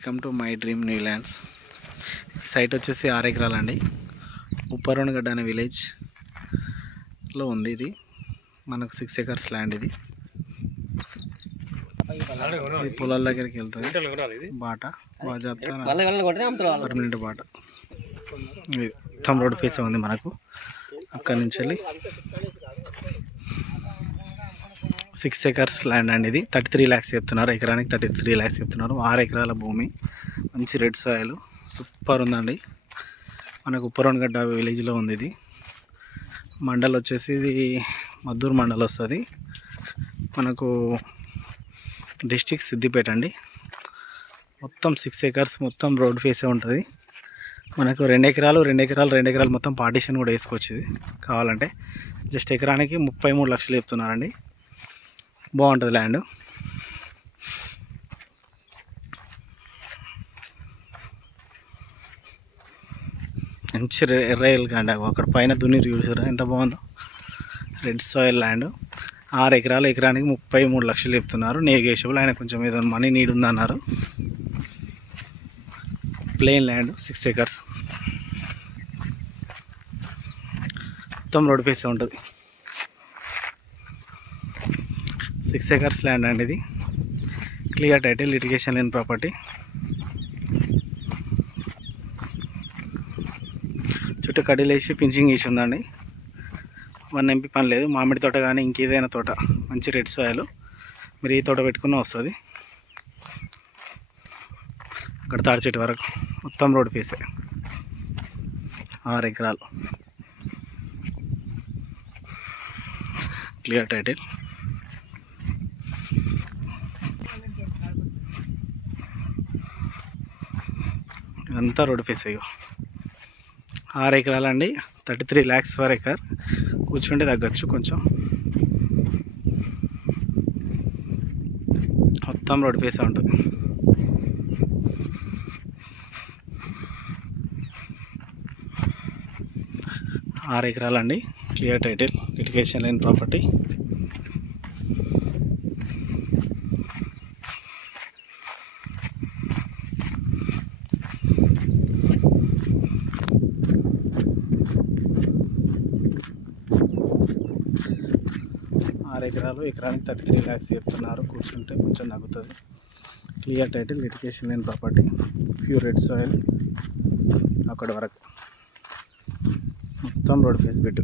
Welcome to my dream Newlands. Site వచ్చేసి 6 ఎకరాలండి. ఉప్పరోణగడ్డ అనే విలేజ్లో ఉంది. ఇది మనకు 6 ఎకర్స్ ల్యాండ్. ఇది పొలాల దగ్గరికి వెళ్తుంది. బాట పర్మనెంట్ బాట. మొత్తం రోడ్ ఫేస్ ఉంది మనకు. అక్కడి నుంచి వెళ్ళి 6 ఎకర్స్ ల్యాండ్ అండి. ఇది 33 lakhs చెప్తున్నారు. ఎకరానికి 33 lakhs చెప్తున్నారు. 6 ఎకరాల భూమి, మంచి రెడ్ సాయిల్, సూపర్ ఉందండి. మనకు ఉప్పరోణగడ్డ విలేజ్లో ఉంది. ఇది మండల్ వచ్చేసి ఇది మద్దూరు మండల్ వస్తుంది. మనకు డిస్టిక్ సిద్దిపేట అండి. మొత్తం 6 ఎకర్స్, మొత్తం రోడ్ ఫేసే ఉంటుంది. మనకు 2 ఎకరాలు మొత్తం పార్టీషన్ కూడా వేసుకోవచ్చు. ఇది కావాలంటే జస్ట్ ఎకరానికి 33 లక్షలు చెప్తున్నారండి. బాగుంటుంది ల్యాండ్. మంచి ఎర్రయిల్ కాండి. అక్కడ పైన దున్నీరు చూసారా ఎంత బాగుందో. Red soil land. 6 ఎకరాలు, ఎకరానికి 33 లక్షలు చెప్తున్నారు. నెగోషియబుల్. ఆయన కొంచెం ఏదో మనీ నీడ్ ఉందన్నారు. ప్లెయిన్ ల్యాండ్, 6 ఎకర్స్, మొత్తం రోడ్ ఫేస్ ఉంటుంది. 6 ఎకర్స్ ల్యాండ్ అండి. ఇది క్లియర్ టైటిల్, లిటిగేషన్ లేని ప్రాపర్టీ. చుట్టూ కడీలు వేసి ఫినిషింగ్ వేసి ఉందండి. 1 MP పని లేదు. మామిడి తోట కానీ ఇంకేదైనా తోట, మంచి రెడ్ సాయిల్, మీరు ఈ తోట పెట్టుకున్నా వస్తుంది. అక్కడ తాడి చెట్టు వరకు మొత్తం రోడ్ ఫేసే. 6 ఎకరాలు, క్లియర్ టైటిల్. ఇదంతా road face. 6 ఎకరాలండి. 33 lakhs per acre. కూర్చుంటే తగ్గచ్చు కొంచెం. మొత్తం రోడ్ ఫేస్ ఉంటుంది. 6 ఎకరాలండి. క్లియర్ టైటిల్, లిటిగేషన్ లేని ప్రాపర్టీ. ఎకరాలు, ఎకరానికి 33 lakhs చెప్తున్నారు. కూర్చుంటే కొంచెం తగ్గుతుంది. క్లియర్ టైటిల్, లిటిగేషన్ లేని ప్రాపర్టీ. ప్యూర్ రెడ్ సాయిల్ అక్కడ వరకు మొత్తం రోడ్ ఫేస్ బిట్.